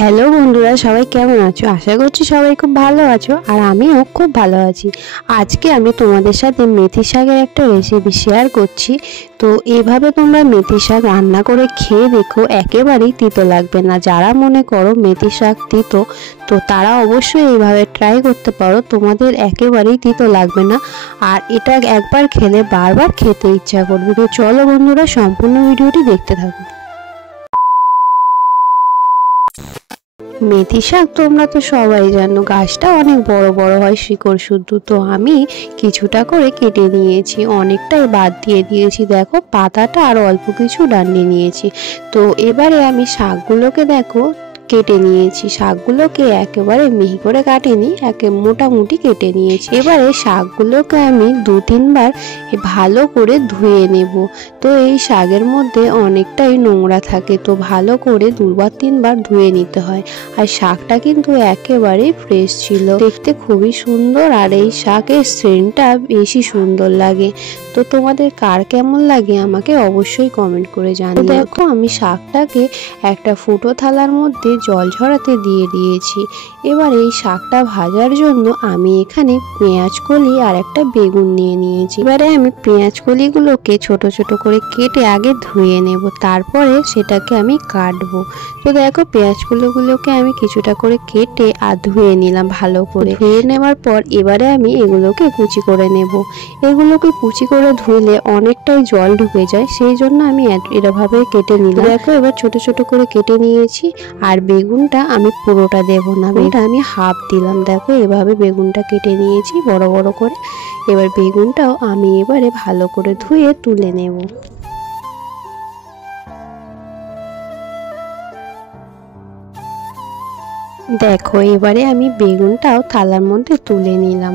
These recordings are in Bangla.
হ্যালো বন্ধুরা, সবাই কেমন আছো? আশা করছি সবাই খুব ভালো আছো আর আমিও খুব ভালো আছি। আজকে আমি তোমাদের সাথে মেথি শাকের একটা রেসিপি শেয়ার করছি। তো এভাবে তোমরা মেথি শাক রান্না করে খেয়ে দেখো, একেবারেই তিতো লাগবে না। যারা মনে করো মেথি শাক তিতো, তো তারা অবশ্যই এইভাবে ট্রাই করতে পারো, তোমাদের একেবারেই তিতো লাগবে না। আর এটা একবার খেলে বারবার খেতে ইচ্ছা করবে। তো চলো বন্ধুরা, সম্পূর্ণ ভিডিওটি দেখতে থাকো। মেথি শাক তোমরা তো সবাই জানো, গাছটা অনেক বড় বড় হয়, শিকড় শুদ্ধ। তো আমি কিছুটা করে কেটে নিয়েছি, অনেকটাই বাদ দিয়ে দিয়েছি। দেখো পাতাটা আর অল্প কিছু ডান্ডি নিয়েছি। তো এবারে আমি শাকগুলোকে দেখো কেটে নিয়েছি। শাকগুলোকে একেবারে মিহি করে কাটিনি, মোটামুটি কেটে নিয়েছি। এবারে শাকগুলোকে আমি 2-3 বার ভালো করে ধুয়ে নেব। তো এই শাকের মধ্যে অনেকটাই নোংরা থাকে, তো ভালো করে 2-3 বার ধুয়ে নিতে হয়। আর শাকটা কিন্তু একেবারেই ফ্রেশ ছিল, দেখতে খুবই সুন্দর। আর এই শাকের সেন্টটা বেশি সুন্দর লাগে। তো তোমাদের কার কেমন লাগে আমাকে অবশ্যই কমেন্ট করে জানিও। দেখো আমি শাকটাকে একটা ফুটো থালার মধ্যে জল ঝরাতে দিয়ে দিয়েছি। এবার এই শাকটা ভাজার জন্য আমি এখানে পেঁয়াজ কলি আর একটা বেগুন নিয়ে নিয়েছি। এবারে আমি পেঁয়াজ কলিগুলোকে ছোট ছোট করে কেটে আগে ধুয়ে নেব, তারপরে সেটাকে আমি কাটবো। তো দেখো পেঁয়াজ কলিগুলোকে আমি কিছুটা করে কেটে আর ধুয়ে নিলাম ভালো করে। ধুয়ে নেওয়ার পর এবারে আমি এগুলোকে কুচি করে নেব। এগুলোকে কুচি করে ধুলে অনেকটাই জল ঢুকে যায়, সেই জন্য আমি এভাবে কেটে নিলাম। দেখো এবার ছোট ছোট করে কেটে নিয়েছি। আর বেগুনটা আমি পুরোটা দেব না, এটা আমি হাফ দিলাম। দেখো এভাবে বেগুনটা কেটে নিয়েছি বড় বড় করে। এবার বেগুনটাও আমি এবারে ভালো করে ধুয়ে তুলে নেব। দেখো এবারে আমি বেগুনটাও থালার মধ্যে তুলে নিলাম।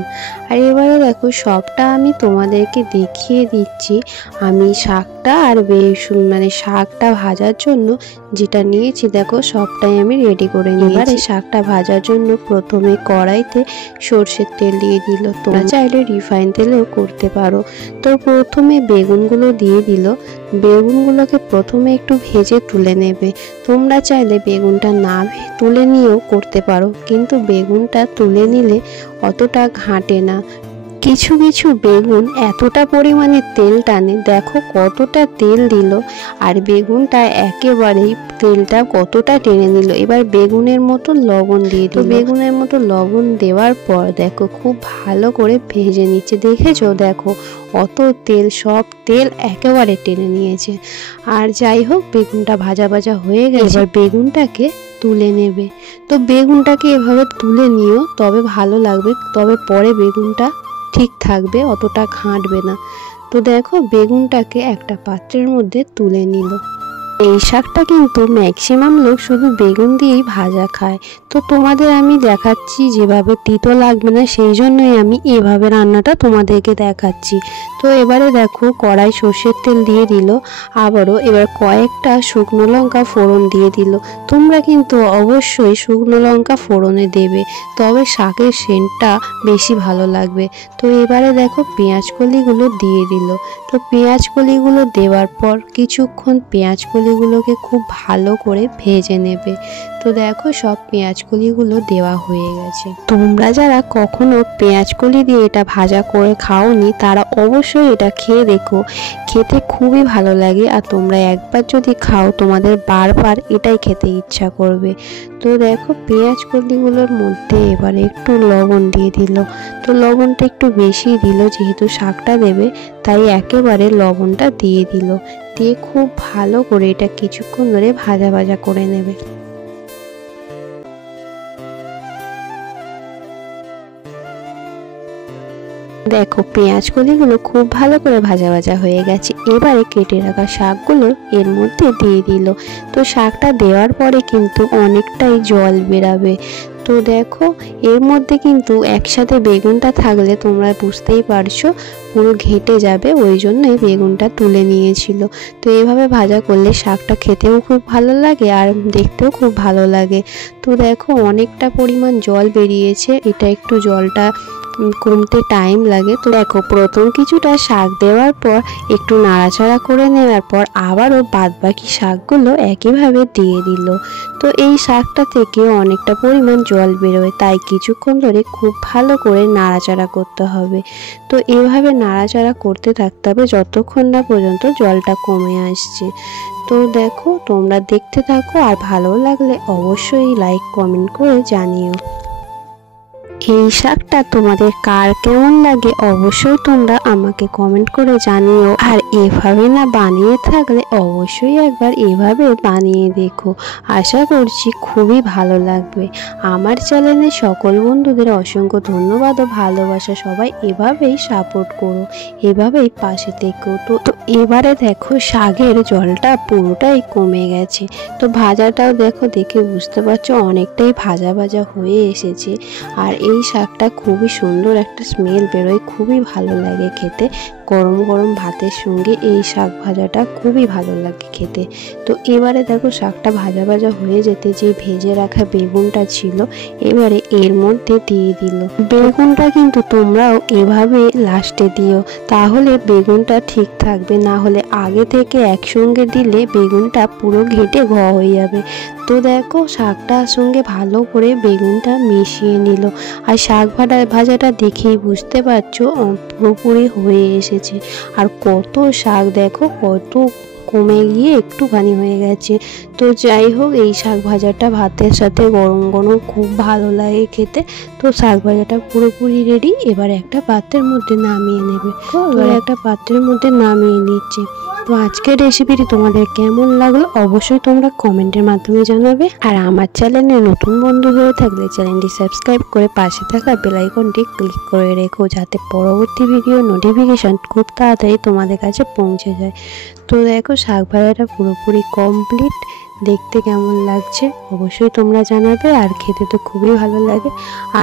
আর এবারে দেখো সবটা আমি তোমাদেরকে দেখিয়ে দিচ্ছি। আমি শাকটা আর শাকটা ভাজার জন্য যেটা নিয়েছি, দেখো সবটাই আমি রেডি করে নিই। এবারে শাকটা ভাজার জন্য প্রথমে কড়াইতে সর্ষের তেল দিয়ে দিল, তোমরা চাইলে রিফাইন তেলেও করতে পারো। তো প্রথমে বেগুনগুলো দিয়ে দিল। বেগুনগুলোকে প্রথমে একটু ভেজে তুলে নেবে। তোমরা চাইলে বেগুনটা না তুলে নিয়েও করতে পারো, কিন্তু বেগুনটা তুলে নিলে অতটা ঘাঁটে না। কিছু কিছু বেগুন এতটা পরিমাণে তেল টানে, দেখো কতটা তেল দিল। আর বেগুনটা একেবারেই তেলটা কতটা টেনে নিল। এবার বেগুনের মতো লবণ দিয়ে দিল। বেগুনের মতো লবণ দেওয়ার পর দেখো খুব ভালো করে ভেজে নিচ্ছে। দেখেছো দেখো অত তেল, সব তেল একেবারে টেনে নিয়েছে। আর যাই হোক বেগুনটা ভাজা ভাজা হয়ে গেছে। এবার বেগুনটাকে তুলে নেবে। তো বেগুনটাকে এভাবে তুলে নিও, তবে ভালো লাগবে, তবে পরে বেগুনটা ঠিক থাকবে, অতটা ঘাঁটবে না। তো দেখো বেগুনটাকে একটা পাত্রের মধ্যে তুলে নিল। এই শাকটা কিন্তু ম্যাক্সিমাম লোক শুধু বেগুন দিয়েই ভাজা খায়। তো তোমাদের আমি দেখাচ্ছি যেভাবে তিতো লাগবে না, সেই জন্যই আমি এভাবে রান্নাটা তোমাদেরকে দেখাচ্ছি। তো এবারে দেখো কড়াই সর্ষের তেল দিয়ে দিল, আবারও এবার কয়েকটা শুকনো লঙ্কা ফোড়ন দিয়ে দিল। তোমরা কিন্তু অবশ্যই শুকনো লঙ্কা ফোড়নে দেবে, তবে শাকের সেন্টটা বেশি ভালো লাগবে। তো এবারে দেখো পেঁয়াজ কলিগুলো দিয়ে দিল। তো পেঁয়াজ কলিগুলো দেওয়ার পর কিছুক্ষণ পেঁয়াজ কলিগুলোকে খুব ভালো করে ভেজে নেবে। তো দেখো সব পেঁয়াজ কলিগুলো দেওয়া হয়ে গেছে। তোমরা যারা কখনো পেঁয়াজ কলি দিয়ে এটা ভাজা করে খাওনি, তারা অবশ্যই এটা খেয়ে দেখো, খেতে খুবই ভালো লাগে। আর তোমরা একবার যদি খাও তোমাদের বারবার এটাই খেতে ইচ্ছা করবে। তো দেখো পেঁয়াজ কলিগুলোর মধ্যে এবারে একটু লবণ দিয়ে দিল। তো লবণটা একটু বেশি দিল, যেহেতু শাকটা দেবে তাই একেবারে লবণটা দিয়ে দিল। দিয়ে খুব ভালো করে এটা কিছুক্ষণ ধরে ভাজা ভাজা করে নেবে। দেখো পেঁয়াজ কলিগুলো খুব ভালো করে ভাজা ভাজা হয়ে গেছে। এবারে কেটে রাখা শাকগুলো এর মধ্যে দিয়ে দিল। তো শাকটা দেওয়ার পরে কিন্তু অনেকটাই জল বেরাবে। তো দেখো এর মধ্যে কিন্তু একসাথে বেগুনটা থাকলে তোমরা বুঝতেই পারছো পুরো ঘেটে যাবে, ওই জন্যই বেগুনটা তুলে নিয়েছিল। তো এভাবে ভাজা করলে শাকটা খেতেও খুব ভালো লাগে আর দেখতেও খুব ভালো লাগে। তো দেখো অনেকটা পরিমাণ জল বেরিয়েছে, এটা একটু জলটা কমতে টাইম লাগে। তো দেখো প্রথম কিছুটা শাক দেওয়ার পর একটু নাড়াচাড়া করে নেওয়ার পর আবারও বাদবাকি শাকগুলো একইভাবে দিয়ে দিল। তো এই শাকটা থেকে অনেকটা পরিমাণ জল বেরোয়, তাই কিছুক্ষণ ধরে খুব ভালো করে নাড়াচাড়া করতে হবে। তো এভাবে নাড়াচাড়া করতে থাকতে হবে যতক্ষণ না পর্যন্ত জলটা কমে আসছে। তো দেখো তোমরা দেখতে থাকো, আর ভালো লাগলে অবশ্যই লাইক কমেন্ট করে জানিও। এই শাকটা তোমাদের কার কেমন লাগে অবশ্যই তোমরা আমাকে কমেন্ট করে জানিও। আর এভাবে না বানিয়ে থাকলে অবশ্যই একবার এভাবে বানিয়ে দেখো, আশা করছি খুবই ভালো লাগবে। আমার চ্যানেলে সকল বন্ধুদের অসংখ্য ধন্যবাদ ও ভালোবাসা। সবাই এভাবেই সাপোর্ট করো, এভাবেই পাশে থেকো। তো এবারে দেখো শাকের জলটা পুরোটাই কমে গেছে। তো ভাজাটাও দেখো, দেখে বুঝতে পারছো অনেকটাই ভাজা ভাজা হয়ে এসেছে। আর এই শাকটা খুবই সুন্দর একটা স্মেল বেরোয়, খুবই ভালো লাগে খেতে। গরম গরম ভাতের সঙ্গে এই শাক ভাজাটা খুবই ভালো লাগে খেতে। তো এবারে দেখো শাকটা ভাজা ভাজা হয়ে যেতে যে ভেজে রাখা বেগুনটা ছিল এবারে এর মধ্যে দিয়ে দিল। বেগুনটা কিন্তু তোমরাও এভাবে লাস্টে দিও, তাহলে বেগুনটা ঠিক থাকবে। না হলে আগে থেকে একসঙ্গে দিলে বেগুনটা পুরো ঘেটে হয়ে যাবে। তো দেখো শাকটার সঙ্গে ভালো করে বেগুনটা মিশিয়ে নিল। আর শাক ভাজাটা দেখেই বুঝতে পারছো পুরোপুরি হয়ে এসেছে। আর কত শাক দেখো কত কমে গিয়ে একটুখানি হয়ে গেছে। তো যাই হোক, এই শাক ভাজাটা ভাতের সাথে গরম গরম খুব ভালো লাগে খেতে। তো শাক ভাজাটা পুরোপুরি রেডি, এবার একটা পাত্রের মধ্যে নামিয়ে নেবে। এবার একটা পাত্রের মধ্যে নামিয়ে নিচ্ছে। তো আজকের রেসিপিটি তোমাদের কেমন লাগলো অবশ্যই তোমরা কমেন্টের মাধ্যমে জানাবে। আর আমার চ্যানেলে নতুন বন্ধু হয়ে থাকলে চ্যানেলটি সাবস্ক্রাইব করে পাশে থাকা বেল আইকনটি ক্লিক করে রেখো, যাতে পরবর্তী ভিডিও নোটিফিকেশন খুব তাড়াতাড়ি তোমাদের কাছে পৌঁছে যায়। তো দেখো শাক ভাজাটা পুরোপুরি কমপ্লিট। দেখতে কেমন লাগছে অবশ্যই তোমরা জানাবে, আর খেতে তো খুবই ভালো লাগে।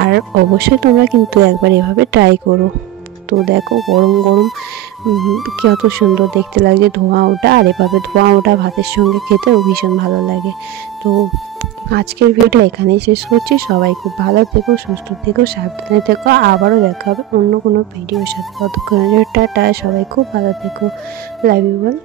আর অবশ্যই তোমরা কিন্তু একবার এভাবে ট্রাই করো। তো দেখো গরম গরম কত সুন্দর দেখতে লাগছে ধোঁয়া ওঠা, আর এভাবে ধোঁয়া ওঠা ভাতের সঙ্গে খেতেও ভীষণ ভালো লাগে। তো আজকের ভিডিওটা এখানেই শেষ করছি। সবাই খুব ভালো থেকো, সুস্থ থেকো, সাবধানে থেকো। আবারও দেখা হবে অন্য কোনো ভিডিওর সাথে। ততক্ষণের টাটা, সবাই খুব ভালো থেকো। Love you all.